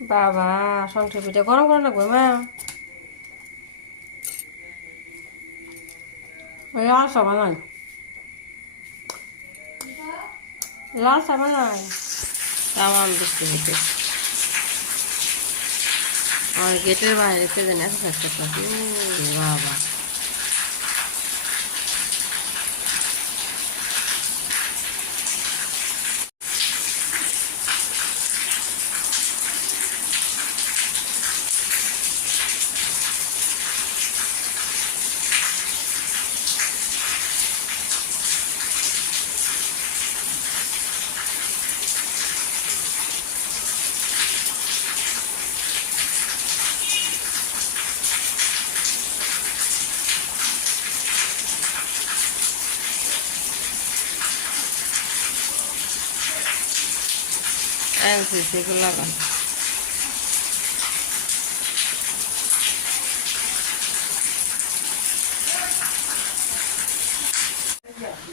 বাবা সংসার পিঠা গরম করা লাগবে মা। লাল চা বানাই, লাল চা বানাই। তামাম বৃষ্টি হইতে আমার গেটের বাইরে কে জানি এক্সারসাইজ করতেছি। বাবা সেগুলো লাগা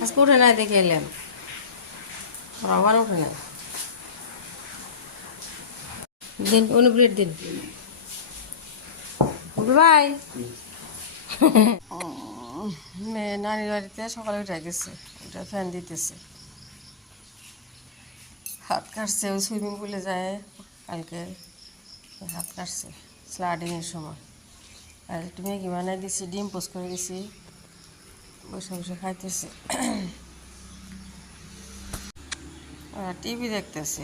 আজকে উঠে নাই দেখে এলাম, আবার উঠে নাই। দিন অনুপ্রের দিন ভাই মেয়ে নানির বাড়িতে সকালে উঠে গেছে, ওটা ফ্যান দিতেছে। হাত কাটছে, ওই সুইমিং পুলে যায় কালকে, হাত কাটছে স্লাইডিংয়ের সময়। আর একটু ম্যাগি বানাই দিছি, ডিম পোস্ট করে দিছি, বসে বসে খাইতেছে। আর টিভি দেখতেছে।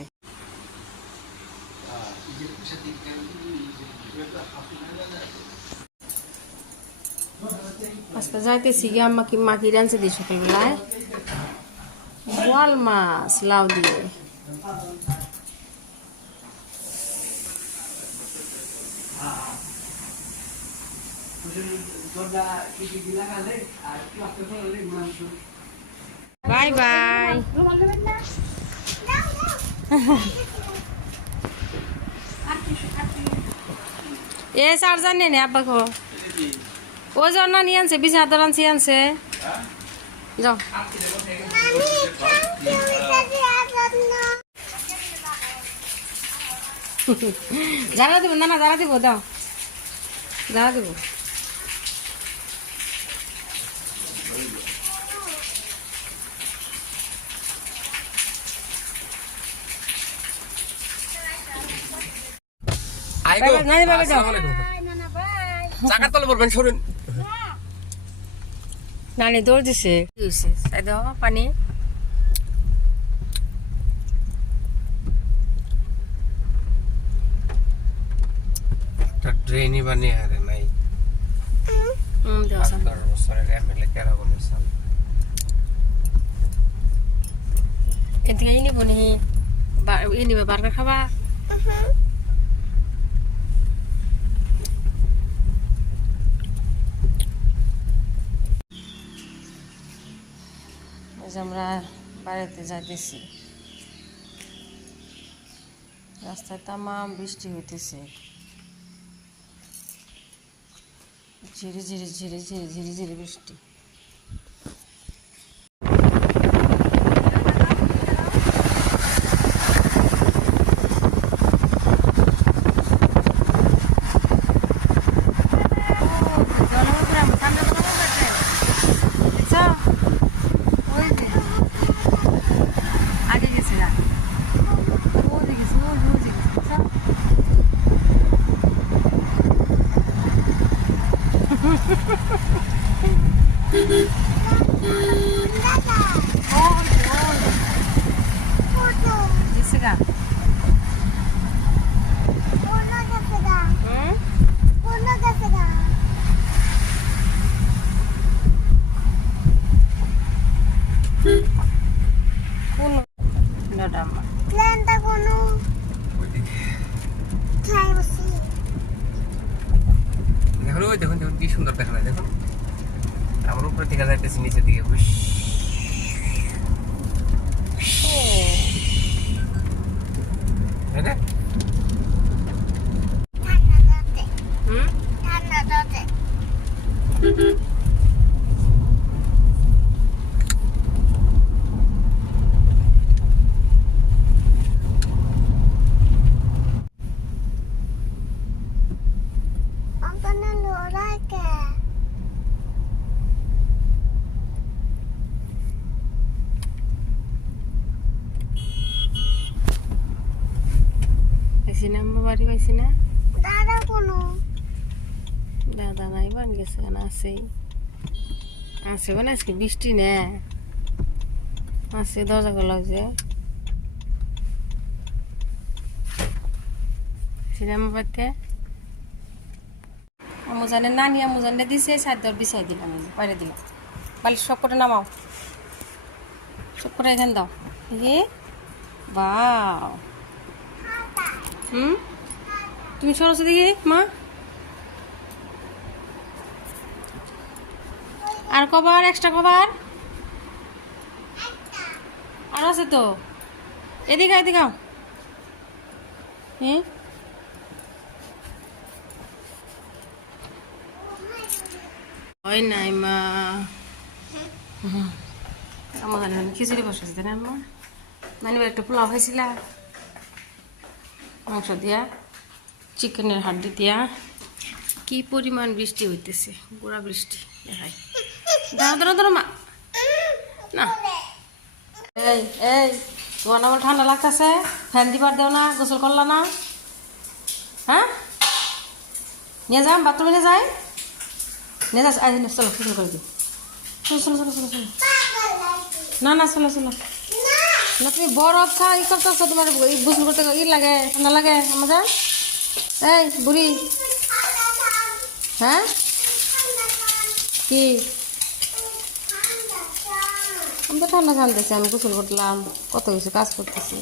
আজকে যাইতেছি গিয়ে আম্মাকে মাকি রাঁধছে দিই সকালবেলায় বোয়াল মাছ লাউ দিয়ে। Bye bye. এ চার্জার নেই নে আব্বা খো ও জন না নিয়ে আনছে, বিছানা দর আনছি আনছে যাও। জ্বালা দিব না, না জ্বালা দিব, দাও জ্বালা দিব। নানি দৌড় দিছে পানি। ড্রেনই বানিয়ে হারে নাই এদিকে ই নিব নি ই নিবে বার্গার খাবা। আমরা বাড়িতে যাইতেছি, রাস্তায় তামাম বৃষ্টি হইতেছে, ঝিরি ঝিরি ঝিরি ঝিরি ঝিরি ঝিরি বৃষ্টি। দেখুন দেখুন কি সুন্দর দেখা যায়, দেখুন আমার উপরে থেকে যাইতেছি নিচের দিকে। সিনেমা বাড়ি পাইছি না দাদা কোনো দাদা নাই বান গেছে না আছেই আছে মানে আজকে বৃষ্টি না আছে দরজা খোলা হয়েছে সিনেমা বাড়িতে আমুজানের নানি আমুজানে দিছে চাদর বিছাই দিলাম বাইরে দিলাম বালিশ সব করে নামাও সব করে এখানে দাও দেখি বাও তুমি সরছো দেখি মা আর কভার এক্সট্রা কভার আর আছে তো এদিকে এদিকে হয় নাই মা আমার খিচুড়ি বসাইছে না মা মানে একটা পোলাও খাইছিলা মাংস দিয়া চিকেনের হাড্ডি দিয়া কি পরিমাণ বৃষ্টি হইতেছে গোড়া বৃষ্টি দেখাই দাঁড়া দাঁড়া দাঁড়া মা না এই এই তোমার আমার ঠান্ডা লাগতেছে ফ্যান দিবার দেও না গোসল করলা না হ্যাঁ নিয়ে যাই বাথরুমে নিয়ে যাই নিয়ে যাস আজ চলো গোসল করে দিই চলো চলো চলো চলো চলো না না চলো চলো না তুমি বরফ খা ই করতেছো তোমার গোসল করতে ই লাগে ঠান্ডা লাগে আমাদের এই বুড়ি হ্যাঁ কি আমি তো ঠান্ডা জানতেছি আমি গোসল করলাম কত কিছু কাজ করতেছি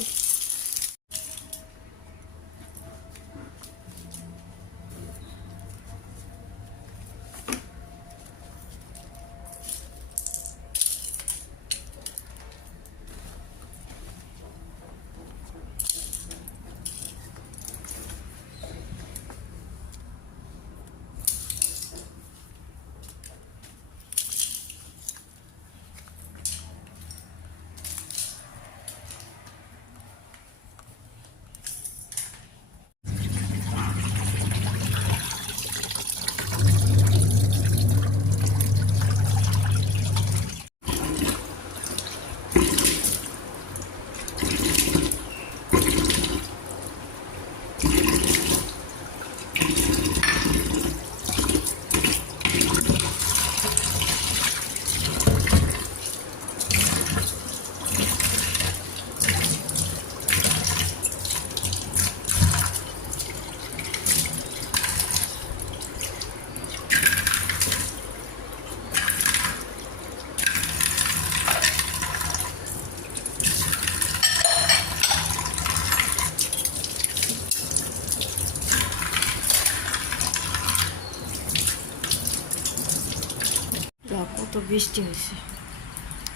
কত বৃষ্টি হয়েছে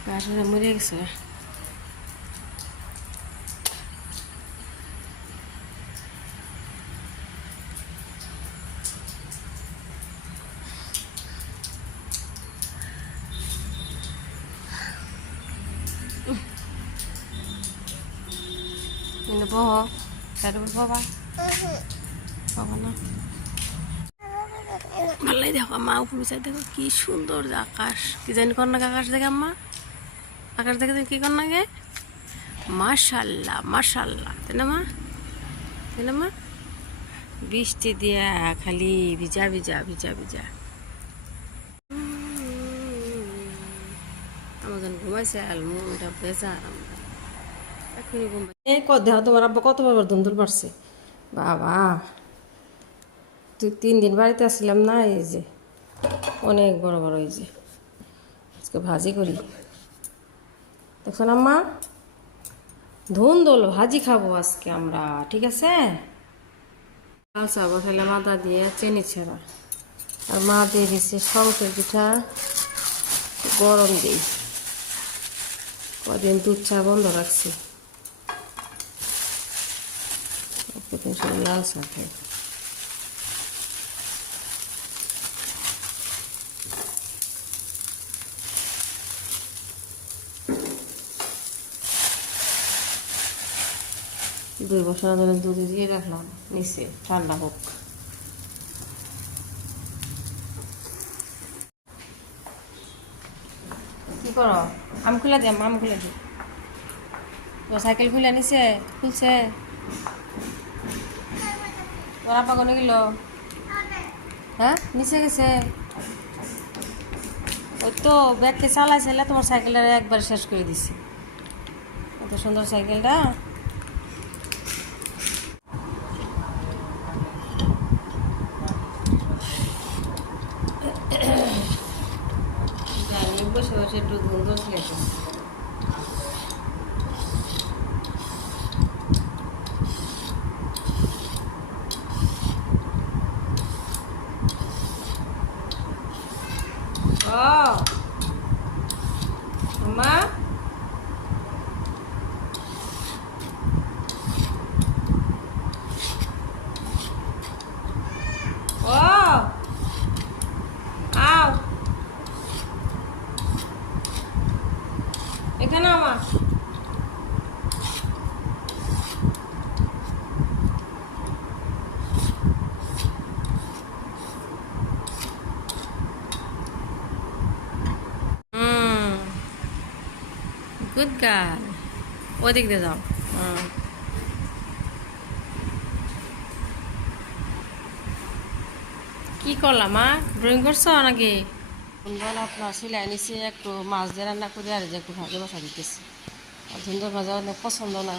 গাছটা মরে গেছে বহ বাবা বাবা না ভালোই দেখো মা উপরে চাই দেখো কি সুন্দর আকাশ কি জানি কর নাকি আকাশ দেখে আম্মা আকাশ দেখে কি কর নাকি মাশাল্লাহ মাশাল্লাহ তাই না মা তাই না মা বৃষ্টি দিয়া খালি ভিজা ভিজা ভিজা ভিজা আমার ঘুমাইছে আর মনটা বেজার এখনই ঘুমাই এই দেহ তোমার আব্বা কতবার ধুন্দুল পারছে বাবা 2-3 দিন বাড়িতে আসছিলাম না এই যে অনেক বড় বড় এই যে আজকে ভাজি করি দেখো না আম্মা ধুন্দুল ভাজি খাবো আজকে আমরা ঠিক আছে আচ্ছা বসাইলাম আদা দিয়ে চিনি ছাড়া আর মা দিয়ে দিচ্ছে শঙ্কর পিঠা গরম দিই কদিন দুধ চা বন্ধ রাখছি লাল চা খাই দুই বছর ধরে দুধে দিয়ে রাখলাম নিচে ঠান্ডা হোক কি করো আমি খুলে দিই আমি খুলে দিই সাইকেল খুলে নিছে খুলছে তোমার আপা কোনে গেল? হ্যাঁ নিচে গেছে। ওই তো ব্যাগকে চালাই চাইলে তোমার সাইকেলটা একবার শেষ করে দিছি। এত সুন্দর সাইকেলটা। জানি বসে বসে একটু ধুল ধরছিলে। Oh, Mama? Oh! Ow! এখানে আমা। Good girl. ওদিক দিয়ে যাও। কি করলাম মা? ড্রয়িং করছো নাকি? বল আপনার সিলাই নিচে একটু মাছ দিয়ে রান্না করে আর যে একটু ভাজে বসা দিতেছি। আর সুন্দর ভাজা অনেক পছন্দ না।